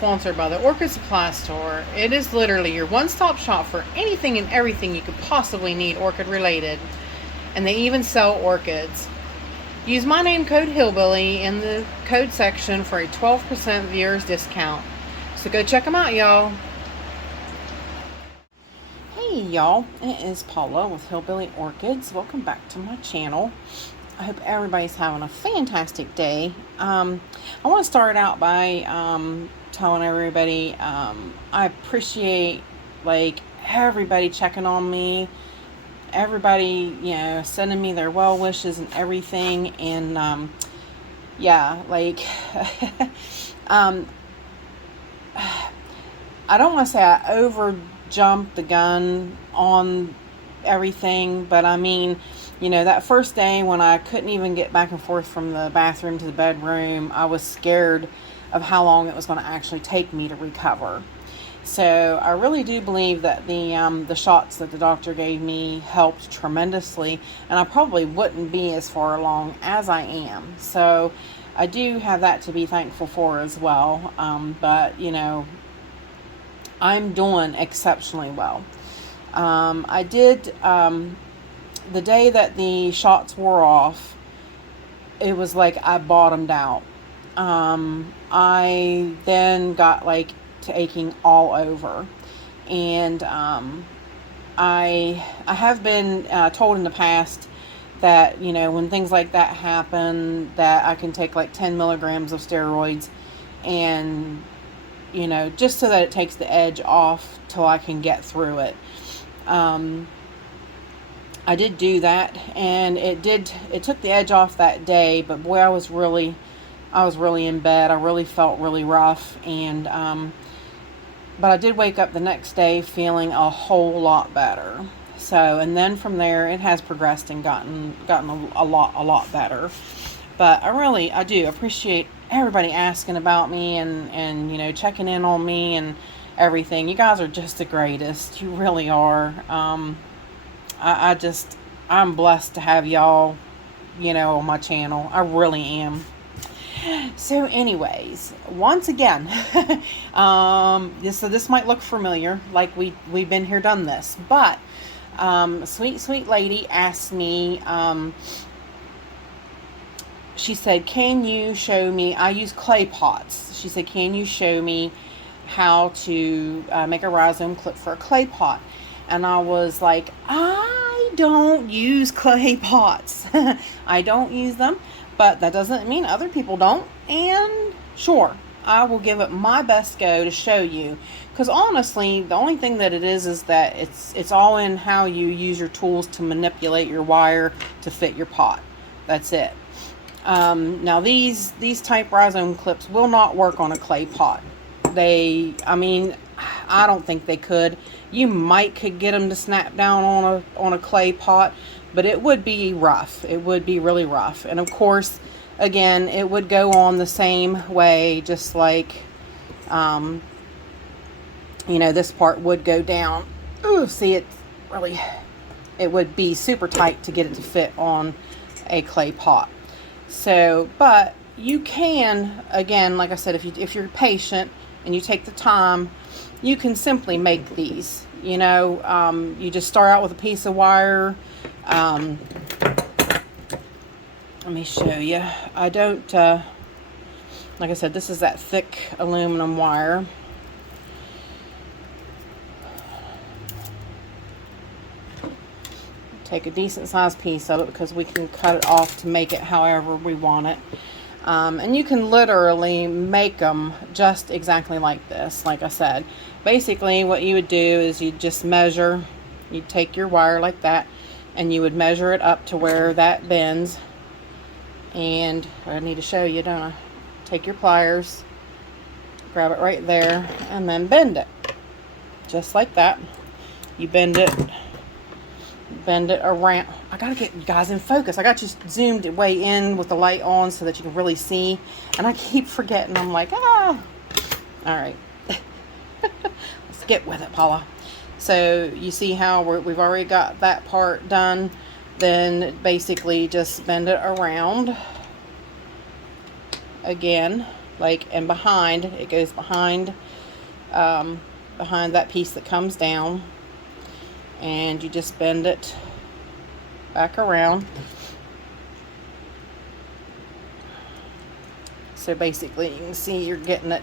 sponsored by the Orchid Supply Store. It is literally your one-stop shop for anything and everything you could possibly need orchid related. And they even sell orchids. Use my name code Hillbilly in the code section for a 12% viewers discount. So go check them out, y'all. Hey y'all, it is Paula with Hillbilly Orchids. Welcome back to my channel. I hope everybody's having a fantastic day. I want to start out by telling everybody I appreciate everybody checking on me, everybody sending me their well wishes and everything, and I don't want to say I over jumped the gun on everything, but I mean, that first day when I couldn't even get back and forth from the bathroom to the bedroom, I was scared of how long it was going to actually take me to recover. So I really do believe that the shots that the doctor gave me helped tremendously, and I probably wouldn't be as far along as I am. So I do have that to be thankful for as well. But I'm doing exceptionally well. I did, the day that the shots wore off, it was like I bottomed out. I then got to aching all over. And I have been told in the past that, when things like that happen, that I can take 10 milligrams of steroids and, just so that it takes the edge off till I can get through it. I did do that, and it took the edge off that day, but boy, I was really in bed. I really felt really rough, and but I did wake up the next day feeling a whole lot better. So, and then from there it has progressed and gotten a lot better. But I do appreciate everybody asking about me and checking in on me and everything. You guys are just the greatest. You really are. I'm blessed to have y'all, on my channel. I really am. So anyways, once again, so this might look familiar, like we've been here, done this, but sweet lady asked me, she said, can you show me, I use clay pots. She said, can you show me how to make a rhizome clip for a clay pot? And I was like, I don't use clay pots. I don't use them, but that doesn't mean other people don't. And sure, I will give it my best go to show you. Because honestly, the only thing that it is that it's all in how you use your tools to manipulate your wire to fit your pot. That's it. Now these type rhizome clips will not work on a clay pot. I don't think they could. You could get them to snap down on a clay pot, but it would be rough. It would be really rough. And of course, again, it would go on the same way, just like, this part would go down. Ooh, see, it would be super tight to get it to fit on a clay pot. So, but you can, again, like I said, if you're patient and you take the time, you can simply make these. You just start out with a piece of wire. Let me show you. I don't, like I said, this is that thick aluminum wire. Take a decent sized piece of it because we can cut it off to make it however we want it. And you can literally make them just exactly like this. Like I said, basically what you would do is you just measure, you take your wire like that, and you would measure it up to where that bends. And I need to show you, don't I? Take your pliers, grab it right there, and then bend it. Just like that. You bend it around. I gotta get you guys in focus. I got you zoomed way in with the light on so that you can really see, and I keep forgetting. I'm like, all right. Let's get with it, Paula. So you see how we've already got that part done. Then basically just bend it around again, like, and behind, it goes behind, behind that piece that comes down, and you just bend it back around. So basically you can see you're getting it.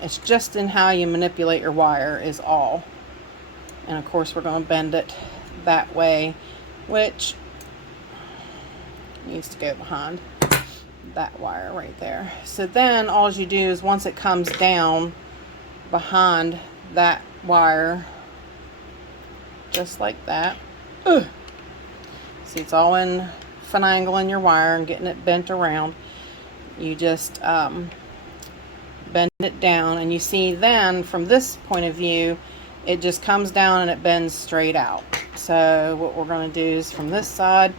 It's just in how you manipulate your wire is all. And of course we're going to bend it that way, which needs to go behind that wire right there. So then all you do is, once it comes down behind that wire, just like that. Ugh. See, it's all in finagling your wire and getting it bent around. You just bend it down, and you see then from this point of view it just comes down and it bends straight out. So what we're going to do is, from this side,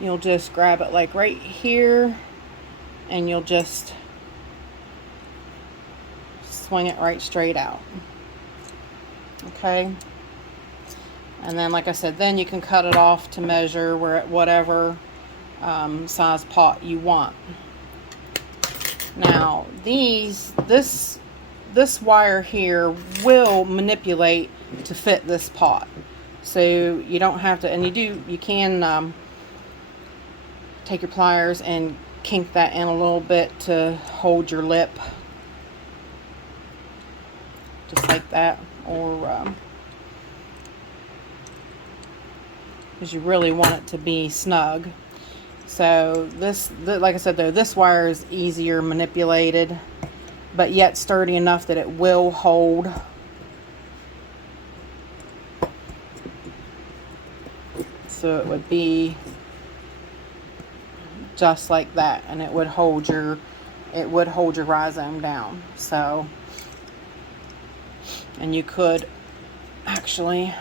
you'll just grab it like right here, and you'll just swing it right straight out. Okay, and then like I said, then you can cut it off to measure whatever size pot you want. Now this wire here will manipulate to fit this pot, so you don't have to, and you can take your pliers and kink that in a little bit to hold your lip, just like that, or because you really want it to be snug. So like I said though, this wire is easier manipulated, but yet sturdy enough that it will hold. So it would be just like that, and it would hold your rhizome down. So, and you could actually,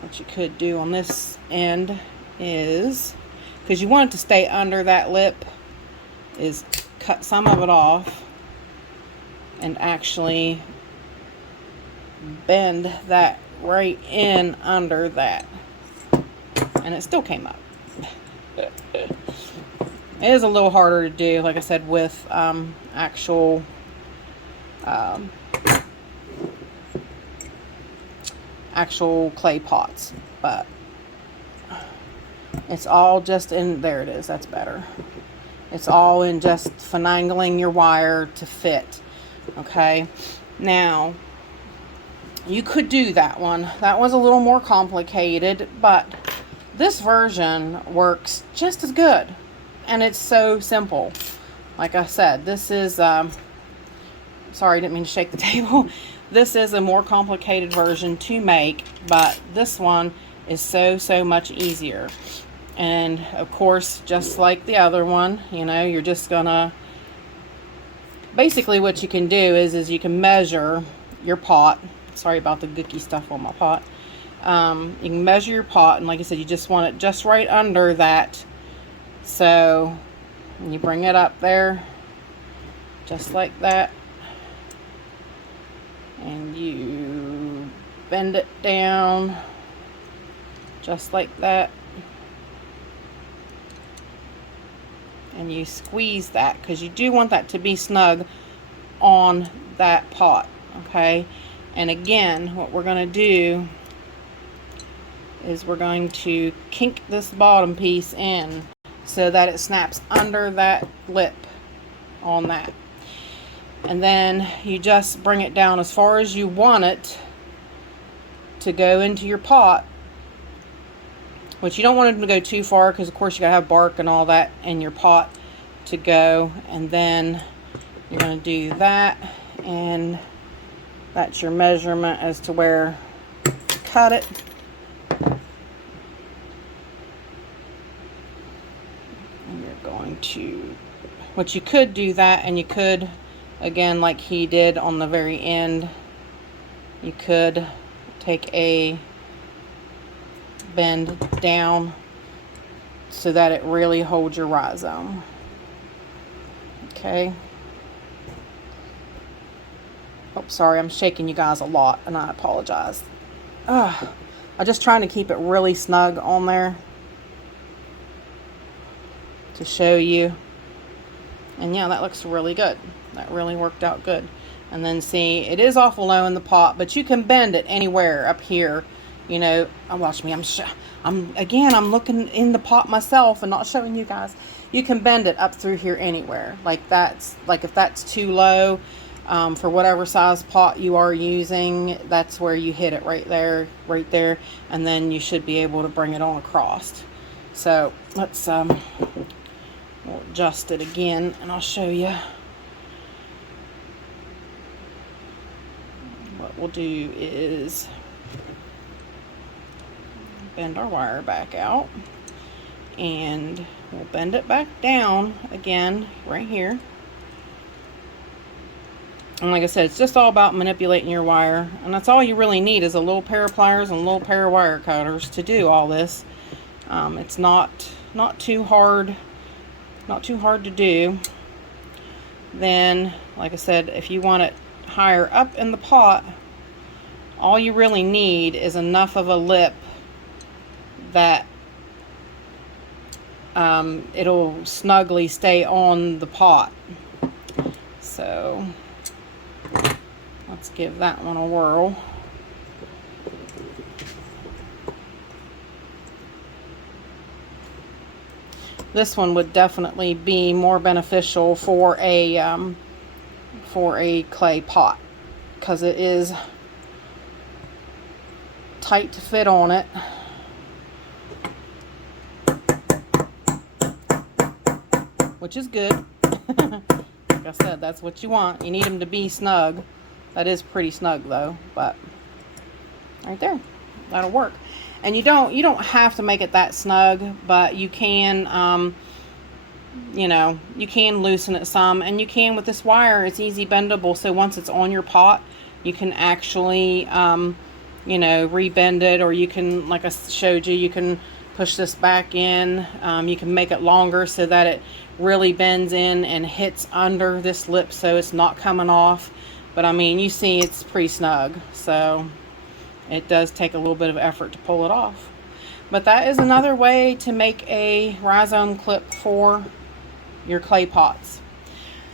what you could do on this end is, because you want it to stay under that lip, is cut some of it off and actually bend that right in under that, and it still came up. It is a little harder to do, like I said, with actual clay pots, but it's all just in, there it is, that's better. It's all in just finagling your wire to fit. Okay, now you could do that one. That was a little more complicated, but this version works just as good, and it's so simple. Like I said, this is sorry, I didn't mean to shake the table. This is a more complicated version to make, but this one is so much easier. And of course, just like the other one, you know, you're just gonna, basically what you can do is you can measure your pot. Sorry about the gooky stuff on my pot. You can measure your pot, and like I said, you just want it just right under that. So you bring it up there just like that, and you bend it down just like that, and you squeeze that, because you do want that to be snug on that pot. Okay, and again, what we're going to do is we're going to kink this bottom piece in so that it snaps under that lip on that, and then you just bring it down as far as you want it to go into your pot, which you don't want it to go too far, because of course you gotta have bark and all that in your pot to go. And then you're going to do that, and that's your measurement as to where to cut it. And you're going to, what you could do that, and you could, again, like he did on the very end, you could take a bend down so that it really holds your rhizome. Okay. Oh, sorry, I'm shaking you guys a lot, and I apologize. I'm just trying to keep it really snug on there to show you. And yeah, that looks really good. That really worked out good. And then see, it is awful low in the pot, but you can bend it anywhere up here. You know, watch me. I'm looking in the pot myself and not showing you guys. You can bend it up through here anywhere. Like if that's too low, for whatever size pot you are using, that's where you hit it right there, and then you should be able to bring it on across. So let's we'll adjust it again, and I'll show you. What we'll do is bend our wire back out, and we'll bend it back down again right here. And like I said, it's just all about manipulating your wire, and that's all you really need is a little pair of pliers and a little pair of wire cutters to do all this. It's not too hard, to do. Then, like I said, if you want it higher up in the pot, all you really need is enough of a lip that it'll snugly stay on the pot. So let's give that one a whirl. This one would definitely be more beneficial for a clay pot, because it is tight to fit on it. Which is good. Like I said, that's what you want. You need them to be snug. That is pretty snug though, but right there, that'll work. And you don't have to make it that snug, but you can, you know, you can loosen it some, and you can with this wire. It's easy bendable, so once it's on your pot, you can actually, you know, rebend it, or you can, like I showed you, you can push this back in. You can make it longer so that it really bends in and hits under this lip, so it's not coming off. But I mean, you see, it's pretty snug, so it does take a little bit of effort to pull it off. But that is another way to make a rhizome clip for your clay pots.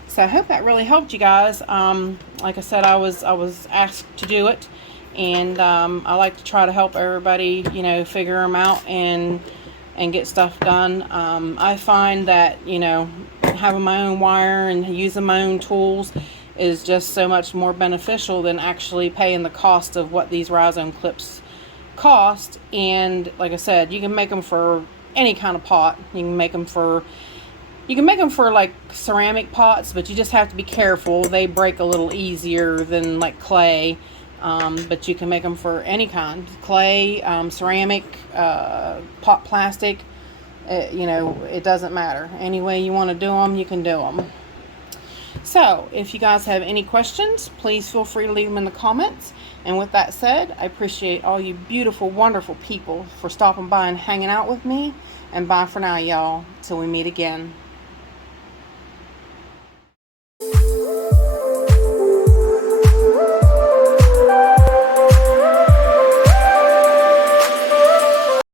So I hope that really helped you guys. Like I said, I was asked to do it, and I like to try to help everybody, you know, figure them out and get stuff done. I find that, you know, having my own wire and using my own tools is just so much more beneficial than actually paying the cost of what these rhizome clips cost. And like I said, you can make them for any kind of pot. You can make them for like ceramic pots, but you just have to be careful. They break a little easier than like clay. But you can make them for any kind: clay, ceramic, pot, plastic. You know, it doesn't matter. Any way you want to do them, you can do them. So if you guys have any questions, please feel free to leave them in the comments. And with that said, I appreciate all you beautiful, wonderful people for stopping by and hanging out with me. And bye for now, y'all, till we meet again.